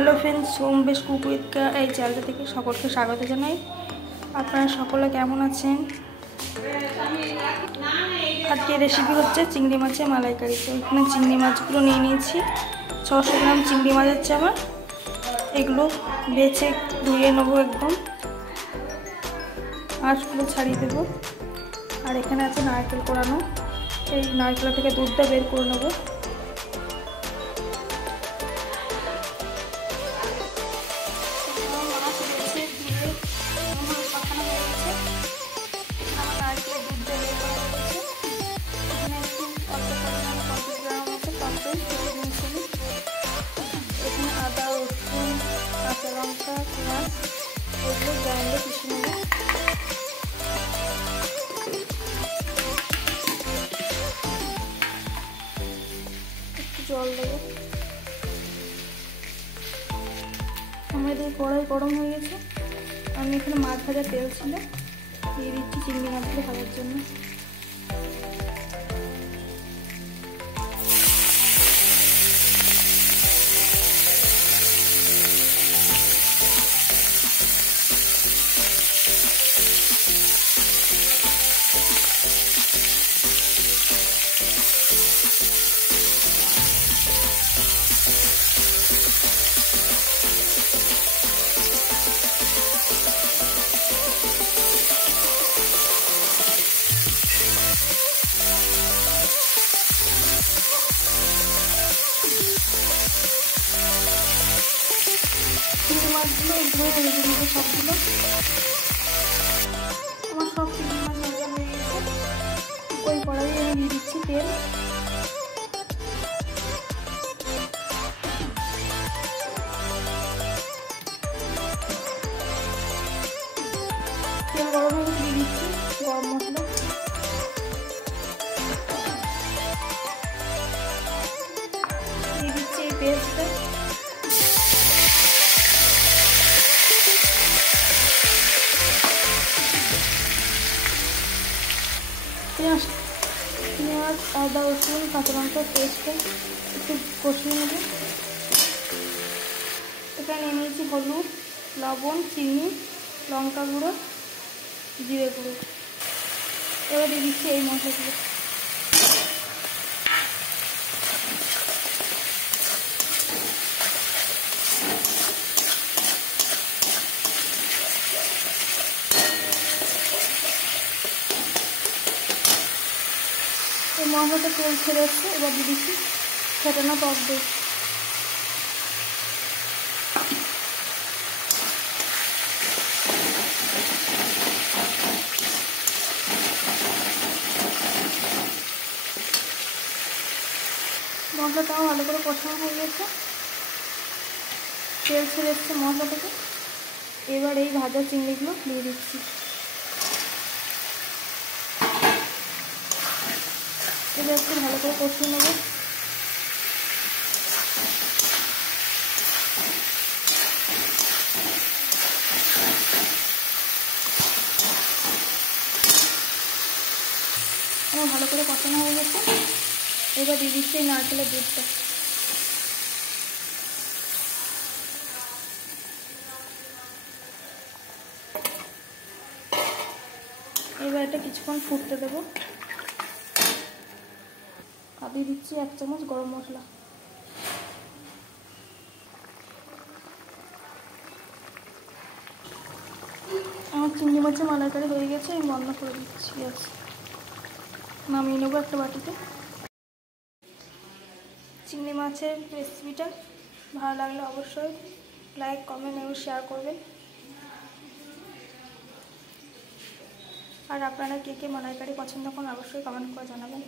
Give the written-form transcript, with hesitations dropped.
Hello friends, home base cook with এই চ্যানেলটা থেকে সকলকে স্বাগত জানাই। আপনারা সকলে কেমন আছেন? আজকে রেসিপি হচ্ছে চিংড়ি মাছের মালাইকারি। তো এখানে চিংড়ি মাছগুলো নিয়ে নিয়েছি। 600 গ্রাম চিংড়ি মাছ হচ্ছে আমার। এগুলো বেছে ধুয়ে নেবো একদম, আঁশগুলো ছাড়িয়ে দেবো। আর এখানে আছে নারকেল কোড়ানো, এই নারকেল থেকে দুধটা বের করে নেবো। এখানে আদা, রসুন, কাঁচা লঙ্কা, পেঁয়াজ এগুলো গ্রাইন্ডে পিষে নেব। একটু জল দেবো। আমাদের কড়াই গরম হয়ে গেছে। আমি এখানে মাছ ভাজা তেল ছিল, দিয়ে দিচ্ছি চিংড়ি মাছগুলো ভাজার জন্য। চিংড়ি মাছগুলো ধুয়ে রেখে দেবো সবগুলো। আমার সব চিংড়ি মাছ ভাজা হয়ে গেছে। ওই কড়াই আমি দিয়ে দিচ্ছি তেল। তেল গরম হয়ে দিয়ে দিচ্ছি গরম মশলা। দিয়ে দিচ্ছি এই পেস্টটা। পেঁয়াজ, আদা, রসুন, কাঁচা লঙ্কার পেস্টটা একটু কষিয়ে নেব। এখানে নিয়েছি হলুদ, লবণ, চিনি, লঙ্কা গুঁড়ো, জিরে গুঁড়ো। এবার দিয়ে দিচ্ছি এই মশলাগুলো। এই মশলাটা তেল ছেড়ে এসছে। এবার দিয়ে দিচ্ছি ফেটানো টক দই। মশলাটাও ভালো করে কষানো হয়ে গেছে, তেল ছেড়ে এসছে মশলা থেকে। এবার এই ভাজা চিংড়িগুলো দিয়ে দিচ্ছি। এবার একটু ভালো করে কষিয়ে নেব। আমার ভালো করে কষানো হয়ে গেছে। এবার দিয়ে দিচ্ছি এই নারকেলের দুধটা। এবার এটা কিছুক্ষণ ফুটতে দেবো। আর দিয়ে দিচ্ছি 1 চামচ গরম মশলা। আমার চিংড়ি মাছের মালাইকারি হয়ে গেছে। আমি বন্ধ করে দিচ্ছি গ্যাস। নামিয়ে নেবো একটা বাটিতে। চিংড়ি মাছের রেসিপিটা ভালো লাগলে অবশ্যই লাইক, কমেন্ট এবং শেয়ার করবেন। আর আপনারা কে কে মালাইকারি পছন্দ করেন অবশ্যই কমেন্ট করে জানাবেন।